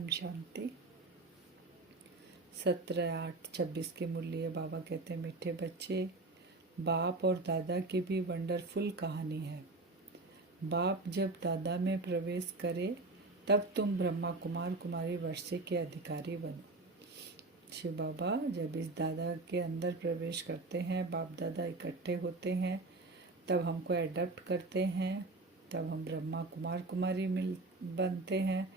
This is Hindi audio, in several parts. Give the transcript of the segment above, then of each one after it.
ओम शांति। 17/8/26 की मुरली है। बाबा कहते हैं, मीठे बच्चे, बाप और दादा की भी वंडरफुल कहानी है। बाप जब दादा में प्रवेश करे तब तुम ब्रह्मा कुमार कुमारी वर्षे के अधिकारी बनो। शिव बाबा जब इस दादा के अंदर प्रवेश करते हैं, बाप दादा इकट्ठे होते हैं, तब हमको एडप्ट करते हैं, तब हम ब्रह्मा कुमार कुमारी बनते हैं।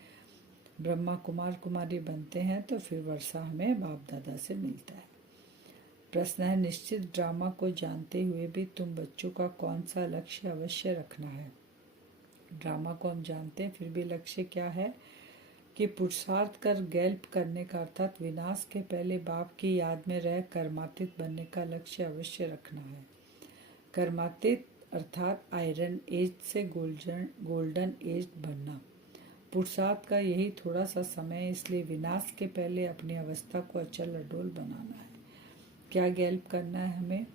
ब्रह्मा कुमार कुमारी बनते हैं तो फिर वर्षा हमें बाप दादा से मिलता है। प्रश्न है, निश्चित ड्रामा को जानते हुए भी तुम बच्चों का कौन सा लक्ष्य अवश्य रखना है। ड्रामा को हम जानते हैं, फिर भी लक्ष्य क्या है कि पुरुषार्थ कर गैल्प करने का अर्थात विनाश के पहले बाप की याद में रह कर्मातीत बनने का लक्ष्य अवश्य रखना है। कर्मातीत अर्थात आयरन एज से गोल्डन एज बनना। पुरुषार्थ का यही थोड़ा सा समय है, इसलिए विनाश के पहले अपनी अवस्था को अचल अडोल बनाना है। क्या गैल्प करना है हमें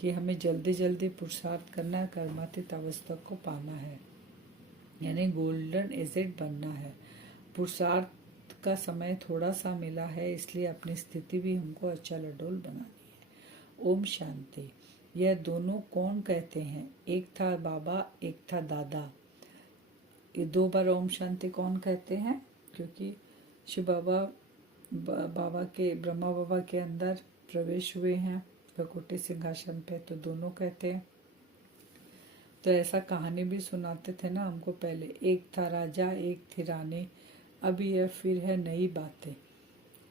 कि हमें जल्दी जल्दी पुरुषार्थ करना है, कर्मातीत अवस्था को पाना है, यानी गोल्डन एजेड बनना है। पुरुषार्थ का समय थोड़ा सा मिला है, इसलिए अपनी स्थिति भी हमको अचल अडोल बनानी है। ओम शांति। यह दोनों कौन कहते हैं? एक था बाबा, एक था दादा। ये 2 बार ओम शांति कौन कहते हैं? क्योंकि शिव बाबा बाबा के ब्रह्मा बाबा के अंदर प्रवेश हुए हैं भकुटी सिंहासन पे, तो दोनों कहते हैं। तो ऐसा कहानी भी सुनाते थे ना हमको पहले, एक था राजा एक थी रानी। अब यह फिर है नई बातें,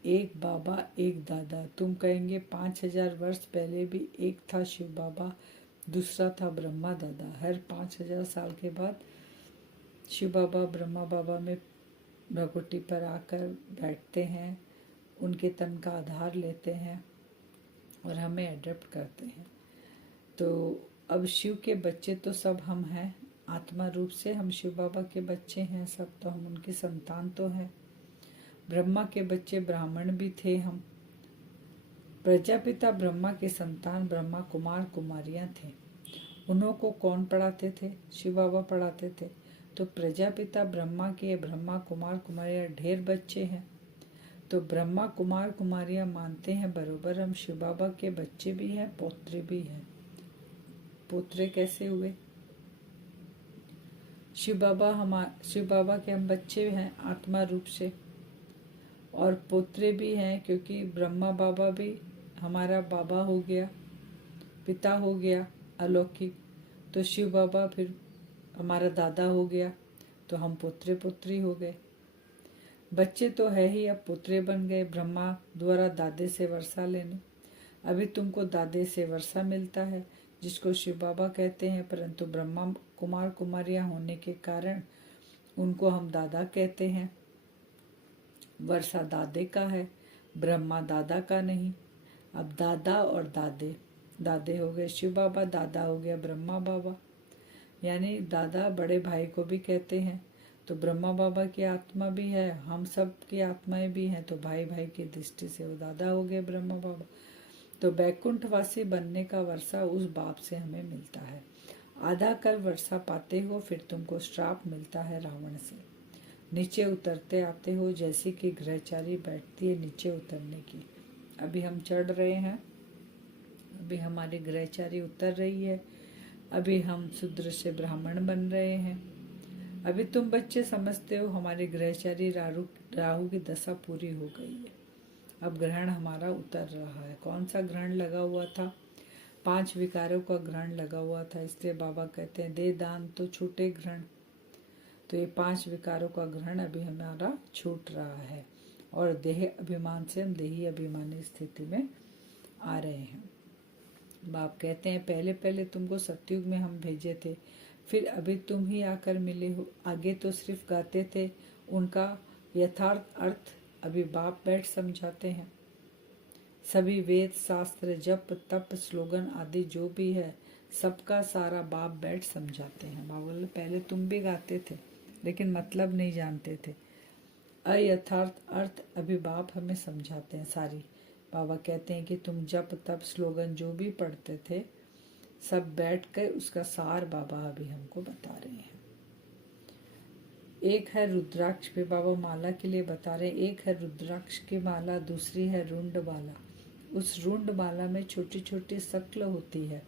एक बाबा एक दादा। तुम कहेंगे 5000 वर्ष पहले भी एक था शिव बाबा, दूसरा था ब्रह्मा दादा। हर 5000 साल के बाद शिव बाबा ब्रह्मा बाबा में भकुटी पर आकर बैठते हैं, उनके तन का आधार लेते हैं और हमें एडप्ट करते हैं। तो अब शिव के बच्चे तो सब हम हैं, आत्मा रूप से हम शिव बाबा के बच्चे हैं सब, तो हम उनकी संतान तो हैं। ब्रह्मा के बच्चे ब्राह्मण भी थे हम। प्रजापिता ब्रह्मा के संतान ब्रह्मा कुमार कुमारियां थे। उन्हों को कौन पढ़ाते थे? शिव बाबा पढ़ाते थे। तो प्रजापिता ब्रह्मा के ब्रह्मा कुमार कुमारियां ढेर बच्चे हैं, तो ब्रह्मा कुमार कुमारियां मानते हैं बरोबर हम शिव बाबा के बच्चे भी हैं, पोत्रे भी हैं। पोत्रे कैसे हुए? शिव बाबा के हम बच्चे हैं आत्मा रूप से, और पोत्रे भी हैं क्योंकि ब्रह्मा बाबा भी हमारा बाबा हो गया, पिता हो गया अलौकिक, तो शिव बाबा फिर हमारा दादा हो गया, तो हम पुत्रे पुत्री हो गए। बच्चे तो है ही, अब पुत्रे बन गए ब्रह्मा द्वारा दादे से वर्षा लेने। अभी तुमको दादे से वर्षा मिलता है जिसको शिव बाबा कहते हैं, परंतु ब्रह्मा कुमार कुमारियां होने के कारण उनको हम दादा कहते हैं। वर्षा दादे का है, ब्रह्मा दादा का नहीं। अब दादा और दादे, दादे हो गए शिव बाबा, दादा हो गया ब्रह्मा बाबा, यानी दादा बड़े भाई को भी कहते हैं। तो ब्रह्मा बाबा की आत्मा भी है, हम सब की आत्माएं भी हैं, तो भाई भाई की दृष्टि से वो दादा हो गए ब्रह्मा बाबा। तो बैकुंठवासी बनने का वर्षा उस बाप से हमें मिलता है। आधा कर वर्षा पाते हो, फिर तुमको श्राप मिलता है रावण से। नीचे उतरते आते हो, जैसे कि ग्रहचारी बैठती है नीचे उतरने की। अभी हम चढ़ रहे हैं, अभी हमारी ग्रहचारी उतर रही है, अभी हम शूद्र से ब्राह्मण बन रहे हैं। अभी तुम बच्चे समझते हो हमारी ग्रहचारी राहु की दशा पूरी हो गई है, अब ग्रहण हमारा उतर रहा है। कौन सा ग्रहण लगा हुआ था? 5 विकारों का ग्रहण लगा हुआ था, इसलिए बाबा कहते हैं दे दान तो छूटे ग्रहण। तो ये 5 विकारों का ग्रहण अभी हमारा छूट रहा है और देह अभिमान से हम देही अभिमानी स्थिति में आ रहे हैं। बाप कहते हैं पहले पहले तुमको सतयुग में हम भेजे थे, फिर अभी तुम ही आकर मिले हो। आगे तो सिर्फ गाते थे, उनका यथार्थ अर्थ अभी बाप बैठ समझाते हैं। सभी वेद शास्त्र जप तप स्लोगन आदि जो भी है सबका सारा बाप बैठ समझाते हैं। बाबा बोले पहले तुम भी गाते थे लेकिन मतलब नहीं जानते थे, अयथार्थ अर्थ अभी बाप हमें समझाते हैं सारी। बाबा कहते हैं कि तुम जप तप स्लोगन जो भी पढ़ते थे सब बैठ कर उसका सार बाबा अभी हमको बता रहे हैं। एक है रुद्राक्ष पे बाबा माला के लिए बता रहे हैं, एक है रुद्राक्ष की माला, दूसरी है रुंड माला। उस रुंड माला में छोटी छोटी शक्ल होती है,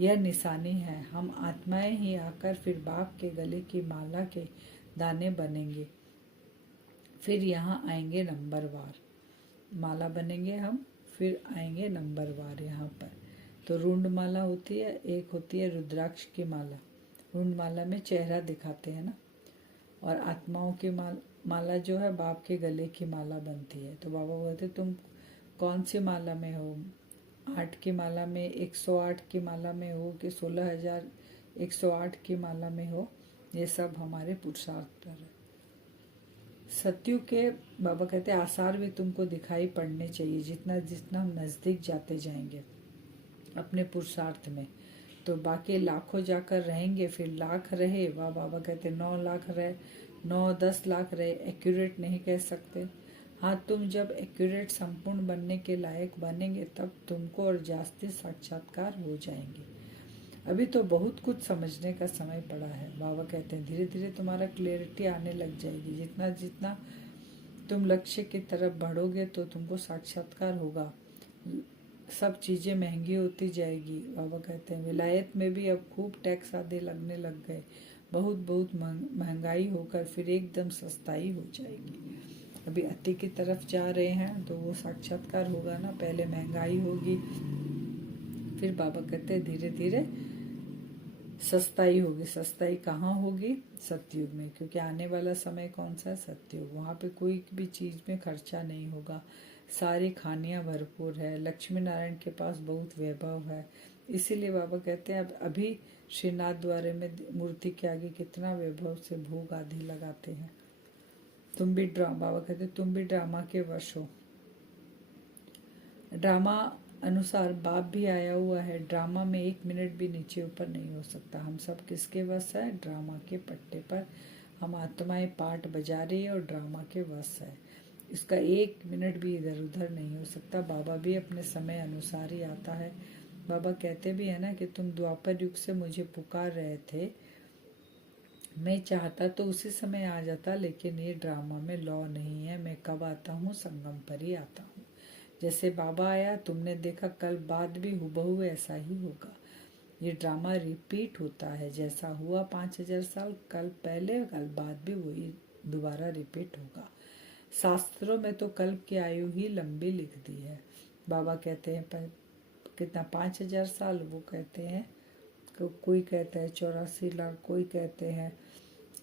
यह निशानी है। हम आत्माएं ही आकर फिर बाप के गले की माला के दाने बनेंगे, फिर यहाँ आएंगे नंबरवार, माला बनेंगे हम, फिर आएंगे नंबरवार यहाँ पर। तो रुंड माला होती है, एक होती है रुद्राक्ष की माला। रुंड माला में चेहरा दिखाते हैं ना, और आत्माओं की माला जो है बाप के गले की माला बनती है। तो बाबा बोलते तुम कौन सी माला में हो, 8 की माला में, 108 की माला में हो कि 16,108 की माला में हो, ये सब हमारे पुरुषार्थ पर है। सत्युग के बाबा कहते हैं आसार भी तुमको दिखाई पड़ने चाहिए, जितना जितना हम नज़दीक जाते जाएंगे अपने पुरुषार्थ में। तो बाकी लाखों जाकर रहेंगे, फिर लाख रहे, वाह बाबा कहते 9 लाख रहे, 9-10 लाख रहे, एक्यूरेट नहीं कह सकते। हाँ, तुम जब एक्यूरेट संपूर्ण बनने के लायक बनेंगे तब तुमको और जास्ती साक्षात्कार हो जाएंगे। अभी तो बहुत कुछ समझने का समय पड़ा है। बाबा कहते हैं धीरे धीरे तुम्हारा क्लियरिटी आने लग जाएगी। जितना जितना तुम लक्ष्य की तरफ बढ़ोगे तो तुमको साक्षात्कार होगा। सब चीज़ें महंगी होती जाएगी। बाबा कहते हैं विलायत में भी अब खूब टैक्स आदि लगने लग गए, बहुत बहुत महंगाई होकर फिर एकदम सस्ताई हो जाएगी। अभी अति की तरफ जा रहे हैं तो वो साक्षात्कार होगा ना, पहले महंगाई होगी, फिर बाबा कहते हैं धीरे धीरे सस्ताई होगी। सस्ताई कहाँ होगी? सतयुग में, क्योंकि आने वाला समय कौन सा है? सतयुग। वहाँ पे कोई भी चीज़ में खर्चा नहीं होगा, सारी खानियाँ भरपूर है, लक्ष्मी नारायण के पास बहुत वैभव है। इसीलिए बाबा कहते हैं अब अभी श्रीनाथ द्वारे में मूर्ति के आगे कितना वैभव से भोग आदि लगाते हैं। तुम भी बाबा कहते तुम भी ड्रामा के वश हो। ड्रामा अनुसार बाप भी आया हुआ है। ड्रामा में 1 मिनट भी नीचे ऊपर नहीं हो सकता। हम सब किसके वश है? ड्रामा के पट्टे पर हम आत्माएं पार्ट बजा रही है और ड्रामा के वश है। इसका 1 मिनट भी इधर उधर नहीं हो सकता। बाबा भी अपने समय अनुसार ही आता है। बाबा कहते भी है ना कि तुम द्वापर युग से मुझे पुकार रहे थे, मैं चाहता तो उसी समय आ जाता, लेकिन ये ड्रामा में लॉ नहीं है। मैं कब आता हूँ? संगम पर ही आता हूँ। जैसे बाबा आया तुमने देखा, कल बाद भी हुबहू ऐसा ही होगा। ये ड्रामा रिपीट होता है, जैसा हुआ 5000 साल कल पहले, कल बाद भी वही दोबारा रिपीट होगा। शास्त्रों में तो कल्प की आयु ही लंबी लिख दी है। बाबा कहते हैं कितना 5000 साल, वो कहते हैं कोई कहता है 84 लाख, कोई कहते हैं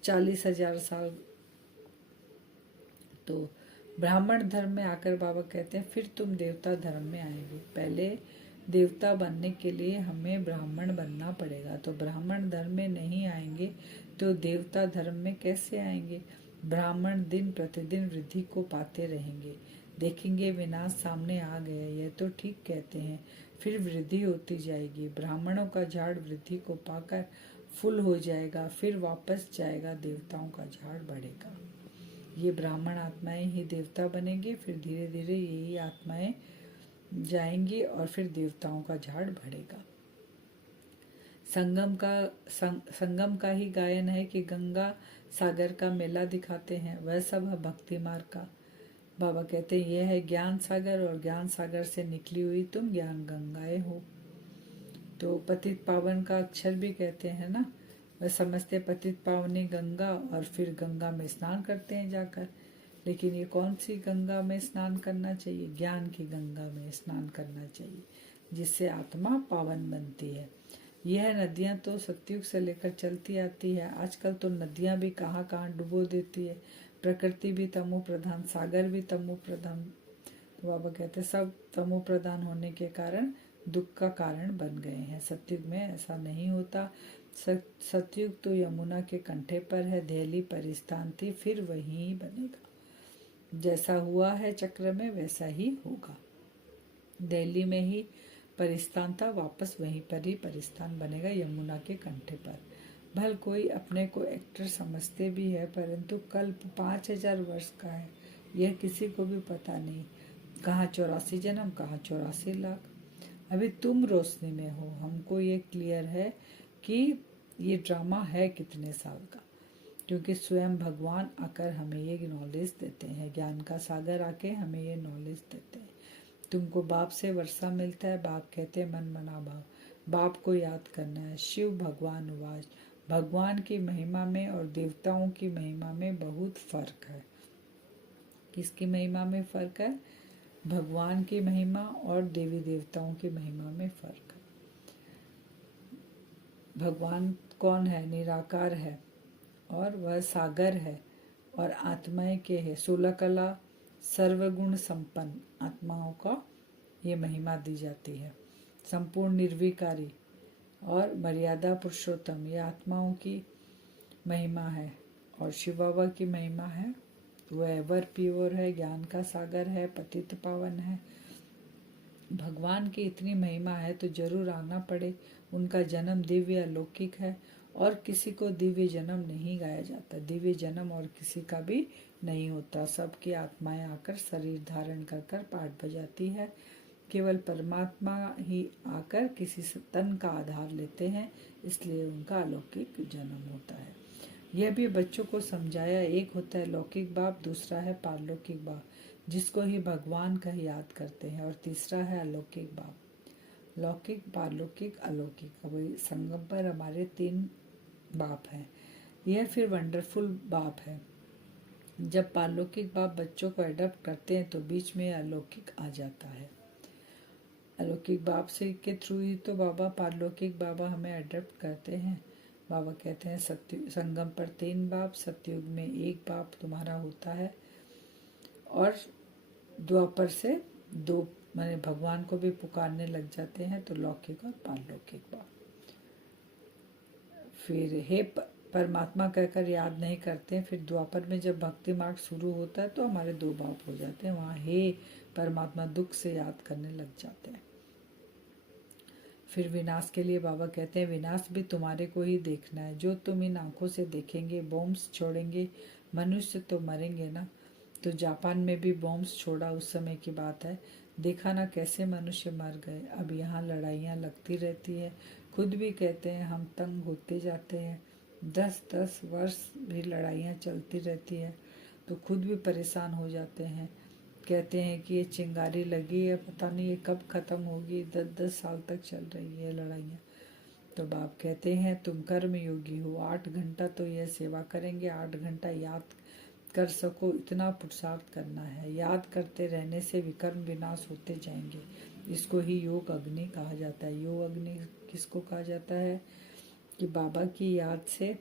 40,000 साल। तो ब्राह्मण धर्म में आकर बाबा कहते हैं फिर तुम देवता धर्म में आएंगे। पहले देवता बनने के लिए हमें ब्राह्मण बनना पड़ेगा। तो ब्राह्मण धर्म में नहीं आएंगे तो देवता धर्म में कैसे आएंगे? ब्राह्मण दिन प्रतिदिन वृद्धि को पाते रहेंगे, देखेंगे विनाश सामने आ गया, यह तो ठीक कहते हैं, फिर वृद्धि होती जाएगी। ब्राह्मणों का झाड़ वृद्धि को पाकर फुल हो जाएगा, फिर वापस जाएगा, देवताओं का झाड़ बढ़ेगा। ये ब्राह्मण आत्माएं ही देवता बनेंगे, फिर धीरे धीरे यही आत्माएं जाएंगी और फिर देवताओं का झाड़ बढ़ेगा। संगम का ही गायन है कि गंगा सागर का मेला दिखाते हैं, वह सब है भक्ति मार्ग का। बाबा कहते हैं यह है ज्ञान सागर, और ज्ञान सागर से निकली हुई तुम ज्ञान गंगाएं हो। तो पतित पावन का अक्षर भी कहते हैं ना, वह समझते पतित पावनी गंगा, और फिर गंगा में स्नान करते हैं जाकर। लेकिन ये कौन सी गंगा में स्नान करना चाहिए? ज्ञान की गंगा में स्नान करना चाहिए, जिससे आत्मा पावन बनती है। यह नदियाँ तो सतयुग से लेकर चलती आती है। आजकल तो नदियाँ भी कहाँ कहाँ डुबो देती है। प्रकृति भी तमो प्रधान, सागर भी तमो प्रधान। तो बाबा कहते सब तमो प्रधान होने के कारण दुख का कारण बन गए हैं। सतयुग में ऐसा नहीं होता। सतयुग तो यमुना के कंठे पर है, दहली परिस्थान थी, फिर वही बनेगा। जैसा हुआ है चक्र में वैसा ही होगा। दिल्ली में ही परिस्थान था, वापस वहीं पर ही परिस्थान बनेगा, यमुना के कंठे पर। भल कोई अपने को एक्टर समझते भी है, परंतु कल्प 5000 वर्ष का है, यह किसी को भी पता नहीं। कहाँ 84 जन्म, कहाँ 84 लाख। अभी तुम रोशनी में हो। हमको ये क्लियर है कि ये ड्रामा है कितने साल का। क्योंकि स्वयं भगवान आकर हमें ये नॉलेज देते हैं, ज्ञान का सागर आके हमें ये नॉलेज देते हैं। तुमको बाप से वर्षा मिलता है, बाप कहते हैं मन मना भाव, बाप को याद करना है। शिव भगवान उवाच, भगवान की महिमा में और देवताओं की महिमा में बहुत फर्क है। किसकी महिमा में फर्क है? भगवान की महिमा और देवी देवताओं की महिमा में फर्क है। भगवान कौन है? निराकार है और वह सागर है और आत्माएं के है। 16 कला सर्वगुण संपन्न आत्माओं का ये महिमा दी जाती है। संपूर्ण निर्विकारी और मर्यादा पुरुषोत्तम ये आत्माओं की महिमा है। और शिव बाबा की महिमा है, वह एवर प्योर है, ज्ञान का सागर है, पतित पावन है। भगवान की इतनी महिमा है तो जरूर आना पड़े। उनका जन्म दिव्य अलौकिक है और किसी को दिव्य जन्म नहीं गाया जाता। दिव्य जन्म और किसी का भी नहीं होता। सबकी आत्माएं आकर शरीर धारण कर कर पाठ बजाती है। केवल परमात्मा ही आकर किसी तन का आधार लेते हैं, इसलिए उनका अलौकिक जन्म होता है। यह भी बच्चों को समझाया। एक होता है लौकिक बाप, दूसरा है पारलौकिक बाप, जिसको ही भगवान का ही याद करते हैं, और तीसरा है अलौकिक बाप। लौकिक, पारलौकिक, अलौकिक। अब संगम पर हमारे 3 बाप हैं। यह फिर वंडरफुल बाप है। जब पारलौकिक बाप बच्चों को एडप्ट करते हैं तो बीच में अलौकिक आ जाता है। अलौकिक बाप से के थ्रू ही तो बाबा पारलौकिक बाबा हमें एडप्ट करते हैं। बाबा कहते हैं सत्य संगम पर 3 बाप, सतयुग में 1 बाप तुम्हारा होता है, और द्वापर से 2 माने भगवान को भी पुकारने लग जाते हैं, तो लौकिक और पारलौकिक बाप। फिर हे परमात्मा कहकर याद नहीं करते। फिर द्वापर में जब भक्ति मार्ग शुरू होता है तो हमारे 2 बाप हो जाते हैं। वहाँ हे परमात्मा दुख से याद करने लग जाते हैं। फिर विनाश के लिए बाबा कहते हैं विनाश भी तुम्हारे को ही देखना है। जो तुम इन आंखों से देखेंगे, बॉम्ब्स छोड़ेंगे, मनुष्य तो मरेंगे ना। तो जापान में भी बॉम्ब्स छोड़ा, उस समय की बात है। देखा ना कैसे मनुष्य मर गए। अब यहाँ लड़ाइयाँ लगती रहती है। खुद भी कहते हैं हम तंग होते जाते हैं। 10-10 वर्ष भी लड़ाइयाँ चलती रहती है तो खुद भी परेशान हो जाते हैं। कहते हैं कि ये चिंगारी लगी है, पता नहीं ये कब ख़त्म होगी। 10-10 साल तक चल रही है लड़ाइयाँ। तो बाप कहते हैं तुम कर्म योगी हो, 8 घंटा तो यह सेवा करेंगे, 8 घंटा याद कर सको इतना पुरुषार्थ करना है। याद करते रहने से विकर्म विनाश होते जाएंगे। इसको ही योग अग्नि कहा जाता है। योग अग्नि किसको कहा जाता है? कि बाबा की याद से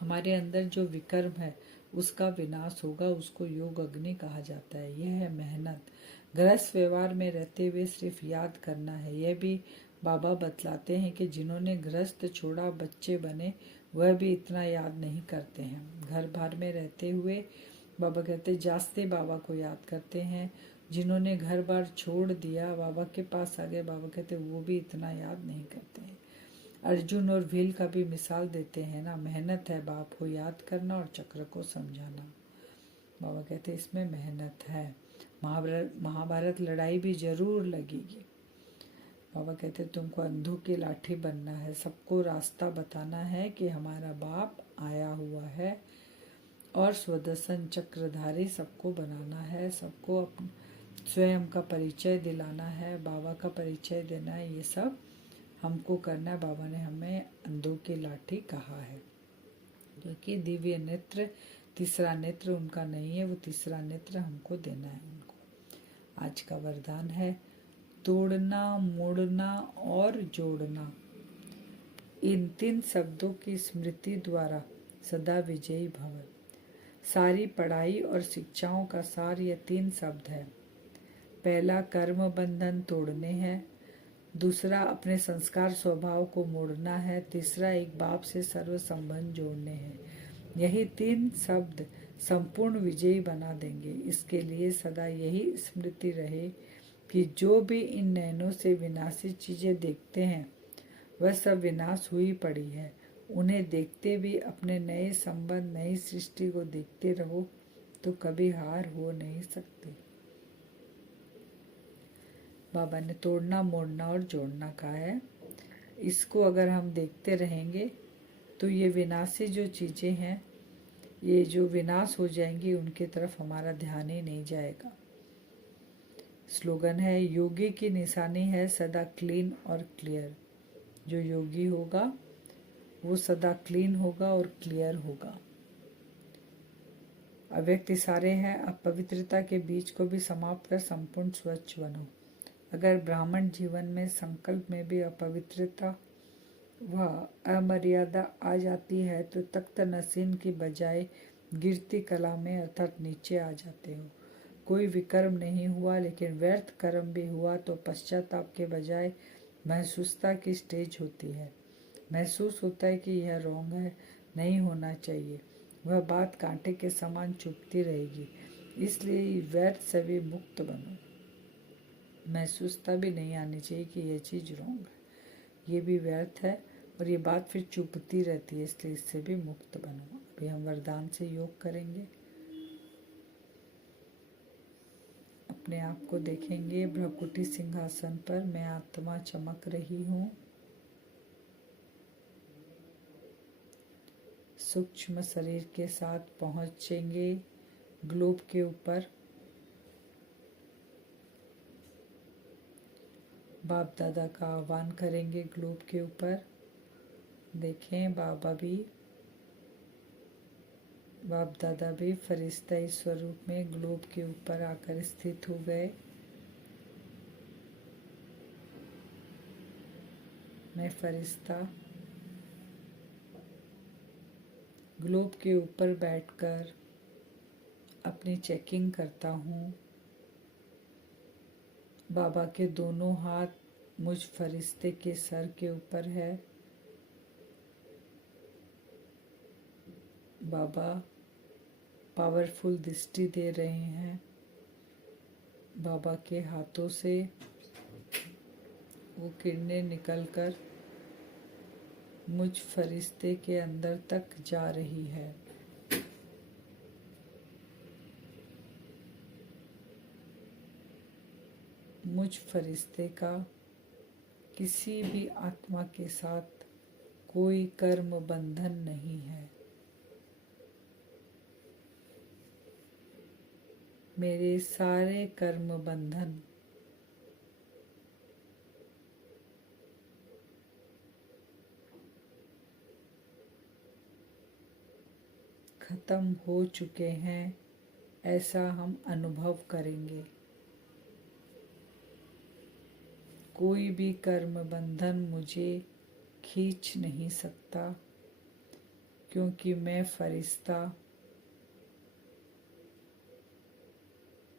हमारे अंदर जो विकर्म है उसका विनाश होगा, उसको योग अग्नि कहा जाता है। यह है मेहनत। गृहस्थ व्यवहार में रहते हुए सिर्फ याद करना है। यह भी बाबा बतलाते हैं कि जिन्होंने गृहस्थ छोड़ा, बच्चे बने, वह भी इतना याद नहीं करते हैं। घर बार में रहते हुए बाबा कहते जास्ते बाबा को याद करते हैं। जिन्होंने घर बार छोड़ दिया, बाबा के पास आ गए, बाबा कहते वो भी इतना याद नहीं करते हैं। अर्जुन और भील का भी मिसाल देते हैं ना। मेहनत है बाप को याद करना और चक्र को समझाना। बाबा कहते इसमें मेहनत है। महाभारत लड़ाई भी जरूर लगेगी। बाबा कहते तुमको अंधों की लाठी बनना है, सबको रास्ता बताना है कि हमारा बाप आया हुआ है, और स्वदर्शन चक्रधारी सबको बनाना है, सबको स्वयं का परिचय दिलाना है, बाबा का परिचय देना है। ये सब हमको करना है। बाबा ने हमें अंधों की लाठी कहा है, क्योंकि दिव्य नेत्र, तीसरा नेत्र उनका नहीं है, वो तीसरा नेत्र हमको देना है उनको। आज का वरदान है तोड़ना, मोड़ना और जोड़ना। इन 3 शब्दों की स्मृति द्वारा सदा विजयी भव। सारी पढ़ाई और शिक्षाओं का सार ये 3 शब्द है। पहला कर्म बंधन तोड़ने हैं, दूसरा अपने संस्कार स्वभाव को मोड़ना है, तीसरा एक बाप से सर्व संबंध जोड़ने हैं। यही 3 शब्द संपूर्ण विजयी बना देंगे। इसके लिए सदा यही स्मृति रहे कि जो भी इन नैनों से विनाशी चीजें देखते हैं वह सब विनाश हुई पड़ी है। उन्हें देखते भी अपने नए संबंध, नई सृष्टि को देखते रहो तो कभी हार हो नहीं सकती। बाबा ने तोड़ना, मोड़ना और जोड़ना कहा है। इसको अगर हम देखते रहेंगे तो ये विनाशी जो चीज़ें हैं ये जो विनाश हो जाएंगी उनकी तरफ हमारा ध्यान ही नहीं जाएगा। स्लोगन है, योगी की निशानी है सदा क्लीन और क्लियर। जो योगी होगा वो सदा क्लीन होगा और क्लियर होगा। अव्यक्त इशारे हैं, अपवित्रता के बीज को भी समाप्त कर संपूर्ण स्वच्छ बनो। अगर ब्राह्मण जीवन में संकल्प में भी अपवित्रता व अमर्यादा आ जाती है तो तख्त नसीन की बजाय गिरती कला में अर्थात नीचे आ जाते हो। कोई विकर्म नहीं हुआ लेकिन व्यर्थ कर्म भी हुआ तो पश्चाताप के बजाय महसूसता की स्टेज होती है। महसूस होता है कि यह रॉन्ग है, नहीं होना चाहिए। वह बात कांटे के समान चुभती रहेगी। इसलिए व्यर्थ से भी मुक्त बनो। महसूसता भी नहीं आनी चाहिए कि यह चीज़ रॉन्ग है, ये भी व्यर्थ है और ये बात फिर चुभती रहती है, इसलिए इससे भी मुक्त बनो। अभी हम वरदान से योग करेंगे। अपने आप को देखेंगे भ्रकुटी सिंहासन पर, मैं आत्मा चमक रही हूँ। सूक्ष्म शरीर के साथ पहुँचेंगे ग्लोब के ऊपर। बाप दादा का आह्वान करेंगे ग्लोब के ऊपर। देखें बाप दादा भी फरिश्ता स्वरूप में ग्लोब के ऊपर आकर स्थित हो गए। मैं फरिश्ता ग्लोब के ऊपर बैठकर अपनी चेकिंग करता हूँ। बाबा के दोनों हाथ मुझ फरिश्ते के सर के ऊपर है। बाबा पावरफुल दृष्टि दे रहे हैं। बाबा के हाथों से वो किरणें निकलकर मुझ फरिश्ते के अंदर तक जा रही है। मुझ फरिश्ते का किसी भी आत्मा के साथ कोई कर्म बंधन नहीं है। मेरे सारे कर्म बंधन खत्म हो चुके हैं, ऐसा हम अनुभव करेंगे। कोई भी कर्म बंधन मुझे खींच नहीं सकता, क्योंकि मैं फरिश्ता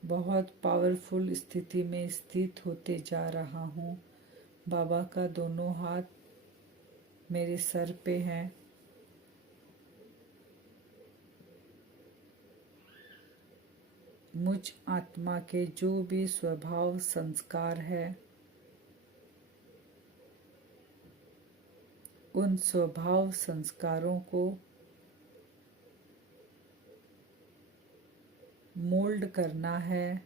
बहुत पावरफुल स्थिति में स्थित होते जा रहा हूँ। बाबा का दोनों हाथ मेरे सर पे हैं। मुझ आत्मा के जो भी स्वभाव संस्कार है, उन स्वभाव संस्कारों को मोल्ड करना है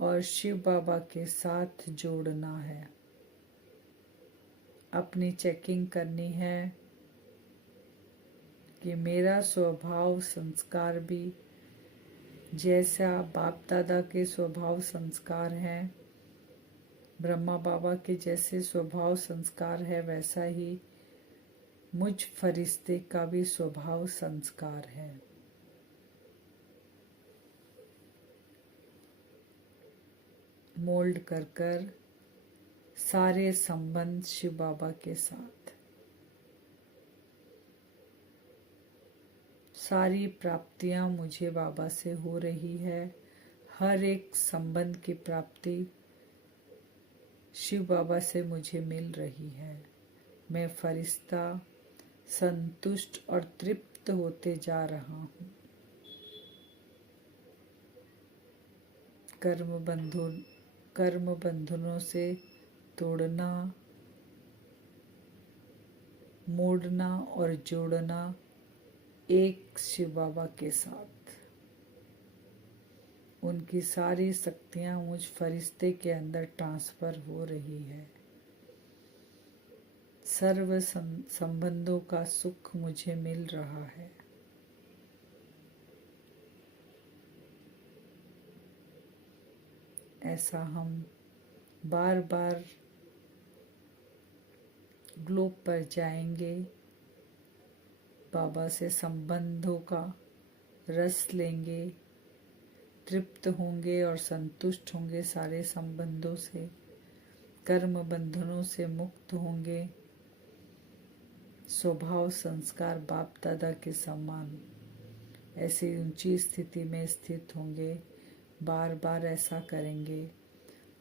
और शिव बाबा के साथ जोड़ना है। अपनी चेकिंग करनी है कि मेरा स्वभाव संस्कार भी जैसा बाप दादा के स्वभाव संस्कार हैं, ब्रह्मा बाबा के जैसे स्वभाव संस्कार है, वैसा ही मुझ फरिश्ते का भी स्वभाव संस्कार है। मोल्ड कर कर सारे संबंध शिव बाबा के साथ, सारी प्राप्तियां मुझे बाबा से हो रही है। हर एक संबंध की प्राप्ति शिव बाबा से मुझे मिल रही है। मैं फरिश्ता संतुष्ट और तृप्त होते जा रहा हूँ। कर्म बंधनों से तोड़ना, मोड़ना और जोड़ना एक शिव बाबा के साथ। उनकी सारी शक्तियाँ मुझ फरिश्ते के अंदर ट्रांसफर हो रही है। सर्व संबंधों का सुख मुझे मिल रहा है। ऐसा हम बार बार ग्लोब पर जाएंगे, बाबा से संबंधों का रस लेंगे, तृप्त होंगे और संतुष्ट होंगे सारे संबंधों से, कर्म बंधनों से मुक्त होंगे, स्वभाव संस्कार बाप दादा के समान ऐसी ऊंची स्थिति में स्थित होंगे। बार बार ऐसा करेंगे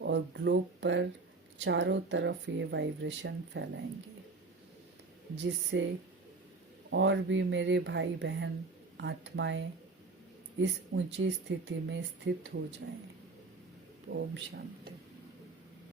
और ग्लोब पर चारों तरफ ये वाइब्रेशन फैलाएंगे, जिससे और भी मेरे भाई बहन आत्माएं इस ऊंची स्थिति में स्थित हो जाएं। ओम शांति।